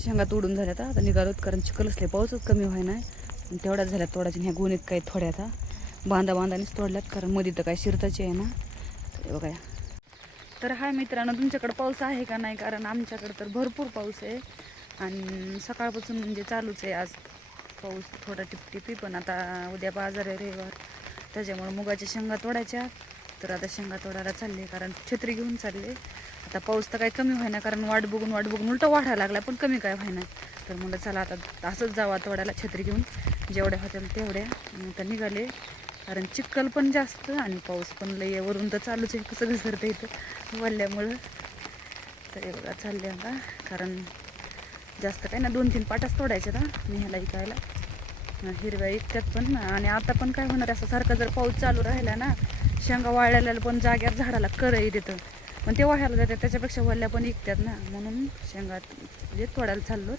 शेंगा तोडून झाल्या आता आता निघालोत कारण चिखल असले पाऊसच कमी व्हाय नाही आणि तेवढ्याच झाल्यात तोडायच्या ह्या गुणीत काही थोड्या आता बांधा बांधानेच तोडल्यात कारण मध्ये तर काय शिरताची आहे ना. तर बघा. तर हाय मित्रांनो तुमच्याकडे पाऊस आहे का नाही? कारण आमच्याकडे तर भरपूर पाऊस आहे. आणि सकाळपासून म्हणजे चालूच आहे आज. पाऊस थोडा टिपटिपी पण आता उद्या बाजार आहे रविवार. त्याच्यामुळे मुगाच्या शेंगा तोडायच्या. तर आता शेंगा तोडायला चालले कारण छत्री घेऊन चालले. आता पाऊस तर काही कमी व्हायना कारण वाट बघून वाट बघून उलटं वाढायला लागला पण कमी काय व्हायना. तर म्हणलं चला आता असंच जावा तोडायला छत्री घेऊन. जेवढ्या होत्या तेवढ्या. तर आता निघाले. कारण चिखल पण जास्त आणि पाऊस पण लय वरून तर चालूच आहे कसं घसरतं इथं. वाढल्यामुळं तर एवढा चालले आता. कारण जास्त काय ना दोन तीन पाटाच तोडायचे ना ह्याला इकायला. हिरव्या इतक्यात पण. आणि आता पण काय होणार असं सारखा जर पाऊस चालू राहिला ना शेंगा वाळल्याला पण जाग्यावर झाडाला करही देतं पण ते वाढायला जातात त्याच्यापेक्षा वल्ल्या पण विकतात ना. म्हणून शेंगा म्हणजे तोडायला चाललो.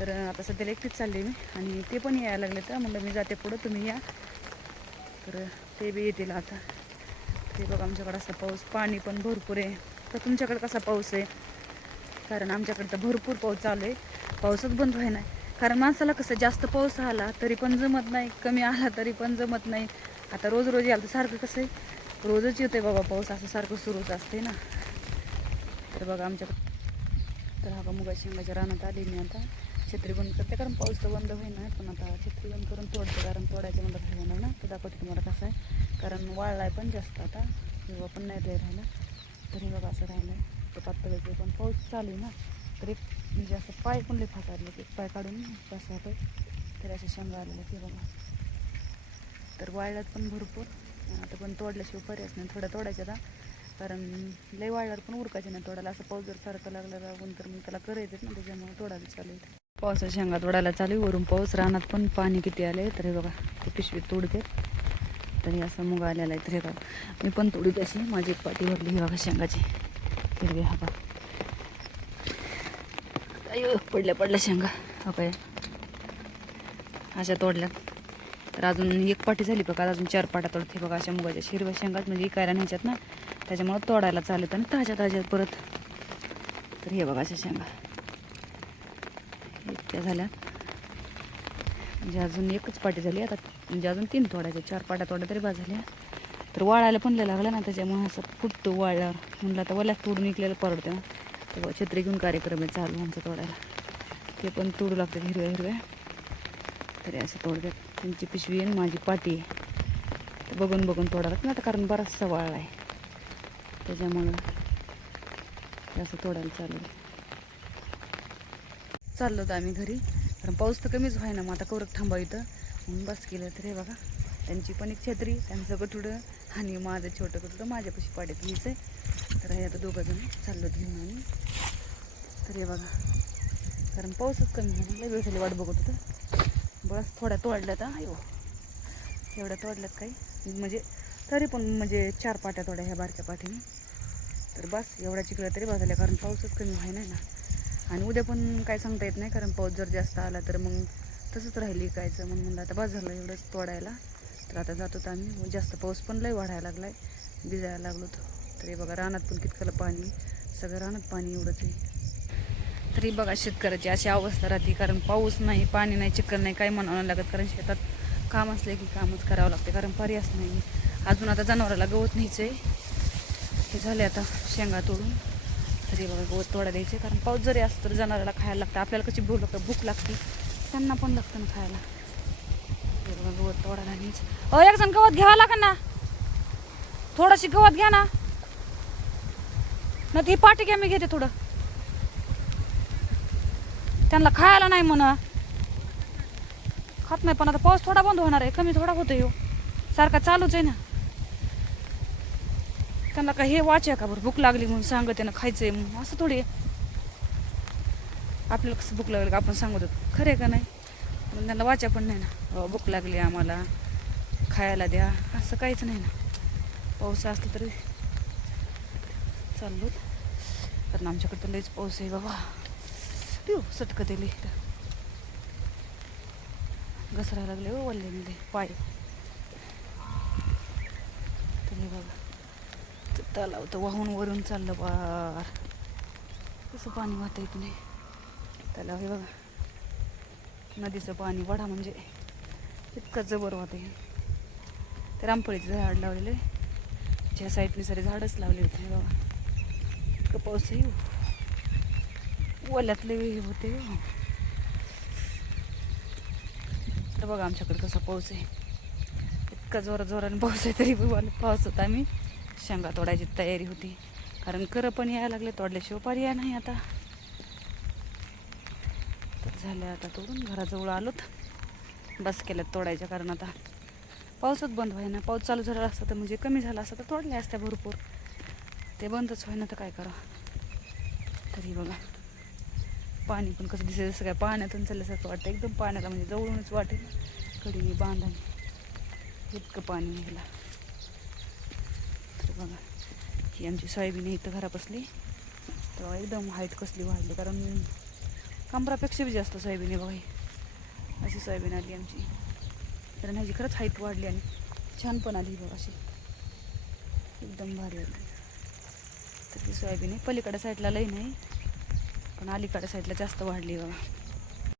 तर आता सध्याला एकटीच चालली मी. आणि ते पण यायला लागले तर म्हणलं मी जाते पुढं तुम्ही या. तर ते बी येतील आता. ते बघा आमच्याकडे असा पाऊस पाणी पण भरपूर आहे. तर तुमच्याकडे कसा पाऊस आहे? कारण आमच्याकडे तर भरपूर पाऊस चालू आहे. पाऊसच बंद व्हायला कारण माणसाला कसं जास्त पाऊस आला तरी पण जमत नाही कमी आला तरी पण जमत नाही. आता रोज रोज याल तर सारखं कसं आहे? रोजच येतोय बाबा पाऊस असं सारखं सुरूच असते ना. तर बघा आमच्या तर हा का मुगा शेंगाच्या रानात आली मी आता. छत्री बंद करते कारण पाऊस तर बंद होईना पण आता छत्री बंद करून तोडते कारण तोडायचं मला काय होणार ना. तर दाखवते तुम्हाला कसं आहे. कारण वाळलाय पण जास्त आता. किंवा पण नाही लय राहिला. तरी बघा असं राहिलं आहे तर पातळीचं पण पाऊस चालू आहे ना. तर एक म्हणजे असं पाय पण लय फासारले एक पाय काढून कसं होतं तरी असे शेंगा आलेले ते बघा. तर वाळल्यात पण भरपूर. आता पण तोडल्याशिवाय पर्यायच नाही. थोडा तोडायच्या आता. कारण लय वाळल्यावर पण उरकायचे नाही तोडायला. असं पाऊस जर सारखं लागलं लागून तर मग त्याला कर येतात ना त्याच्यामुळे तोडायला चालू आहे. पावसाच्या शेंगा तोडायला चालू आहे. वरून पाऊस रानात पण पाणी किती आले तर हे बघा ते पिशवीत तोडते. तरी असं मुग आलेला आहे. तर हे बघा मी पण तोडीत अशी. माझी एक पाठी भरली ही बघा शेंगाची. हिरवी हा बघा अयो पडल्या पडल्या शेंगा. हो काय अशा तोडल्या तर अजून एक पाठी झाली बघा अजून चार पाट्या तोडते बघा अशा मुगाच्या हिरव्या शेंगात. म्हणजे इकायला न्यायच्यात ना त्याच्यामुळं तोडायला चालत आणि ताज्या ताज्या परत. तर हे बघा अशा शेंगा. इतक्या झाल्या. म्हणजे अजून एकच पाटी झाली. आता म्हणजे अजून तीन तोडायच्या चार पाट्या तोड्या तरी बा झाल्या. तर वाळायला पण लय लागला ना त्याच्यामुळे असं फुटतो वाळल्यावर. म्हणलं आता वल्यात तोडून निघलेलं परवडते ना. तेव्हा छत्री घेऊन कार्यक्रम आहे चालू आमचं तोडायला. ते पण तोडू लागतात हिरव्या हिरव्या तरी असं तोडतात. त्यांची पिशवी आहे आणि माझी पाटी. आहे बघून बघून तोडायला ना आता कारण बराचसा वाळ आहे. त्याच्यामुळं असं तोडायला चालू आहे. चाललो होतो आम्ही घरी कारण पाऊस तर कमीच व्हाय ना मग आता कवरक थांबा इथं. म्हणून बस केलं तर हे बघा त्यांची पण एक छत्री त्यांचं कठुडं आणि माझं छोटं गटुडं माझ्यापाशी पाड्यात घ्यायचं आहे. तर हे आता दोघं जण चाललो घेऊन आम्ही. तर हे बघा कारण पाऊसच कमी आहे वेळ झाली वाट बघत होतं. बस थोड्या तोडल्यात आयो. एवढ्या तोडल्यात काही. म्हणजे तरी पण म्हणजे चार पाट्या तोड्या ह्या बारक्या पाठीने. तर बस एवढ्या चिकल्या तरी बाजल्या कारण पाऊसच कमी व्हाय नाही ना. आणि उद्या पण काय सांगता येत नाही कारण पाऊस जर जास्त आला तर मग तसंच राहिली कायचं. म्हणून म्हणलं आता बस झालं एवढंच तोडायला. तर आता जातो तर आम्ही. मग जास्त पाऊस पण लय वाढायला लागला आहे भिजायला लागलो तर हे बघा रानात पण कितकलं पाणी. सगळं रानात पाणी एवढंच आहे. तरी बघा शेतकऱ्याची अशी अवस्था राहते कारण पाऊस नाही पाणी नाही चिखल नाही काही म्हणावं नाही लागत कारण शेतात काम असले की कामच करावं लागते कारण पर्यास नाही. अजून आता जनावराला गवत न्यायचं आहे ते झाले आता शेंगा तोडून. तरी बघा गवत तोडा द्यायचे कारण पाऊस जरी असतो तर जनावराला खायला लागतं. आपल्याला कशी भूक लागतं भूक लागते त्यांना पण लागतं ना खायला. बघा गवत तोडायला न्यायचं. अ एक जण गवत घ्यावं लागेल ना? थोडंशी गवत घ्या ना. ना ती पाठी घ्या मी घेते थोडं. त्यांना खायला नाही म्हणा. खात नाही पण आता पाऊस थोडा बंद होणार आहे कमी थोडा होतोय हो. सारखा चालूच आहे ना. त्यांना काही हे वाच आहे का बरं? भूक लागली म्हणून सांगते ना खायचंय म्हणून. असं थोडी आहे. आपल्याला कसं भूक लागली का आपण सांगत होतो खरे का नाही? पण त्यांना वाचा पण नाही ना. भूक लागली आम्हाला. खायला द्या. असं काहीच नाही ना. पाऊस असलं तरी चाललो. कारण आमच्याकडे तर लईच पाऊस आहे बाबा. पिऊ सटकं दिली घसरायला लागले हो वल्ले मिले पाय तुम्ही बघा तलाव तर वाहून वरून चाललं बार. कसं पाणी वाहत नाही? तलाव हे बघा. नदीचं पाणी वडा म्हणजे इतकं जबर होते ते रामफळीचं झाड लावलेलं आहे. ज्या साईडने सारे झाडच लावले होते हे इतकं पाऊस येऊ हो. ओल्यातले हे होते. हो. तर बघा आमच्याकडे कसा पाऊस आहे. इतका जोरा जोराने पाऊस आहे तरी पाऊस होता आम्ही. शेंगा तोडायची तयारी होती. कारण करं पण यायला लागले तोडल्याशिवाय पर्याय नाही आता. तर झालं आता तोडून घराजवळ आलोत. बस केल्यात तोडायच्या कारण आता. पाऊसच बंद व्हायना. पाऊस चालू झाला असता तर म्हणजे कमी झाला असता तर तोडल्या असत्या भरपूर. ते बंदच व्हायना तर काय करा तरी बघा. पाणी पण कसं दिसतं जसं काय पाण्यातून चालल्यासारखं वाटतं एकदम पाण्याला म्हणजे जवळूनच वाटेल. कडी बांधाने इतकं पाणी ह्याला तर बघा ही आमची सोयाबीन इथं घरापासली. तर एकदम हाईट कसली वाढली कारण कांबरापेक्षा बी जास्त सोयाबीन आहे बघा अशी सोयाबीन आली आमची. तर ह्याची खरंच हाईट वाढली आणि छान पण आली बघा अशी. एकदम भारी आली. तर ती सोयाबीन आहे. पलीकडे साईडला लई नाही. पण अलीकडे साईडला जास्त वाढली बघा.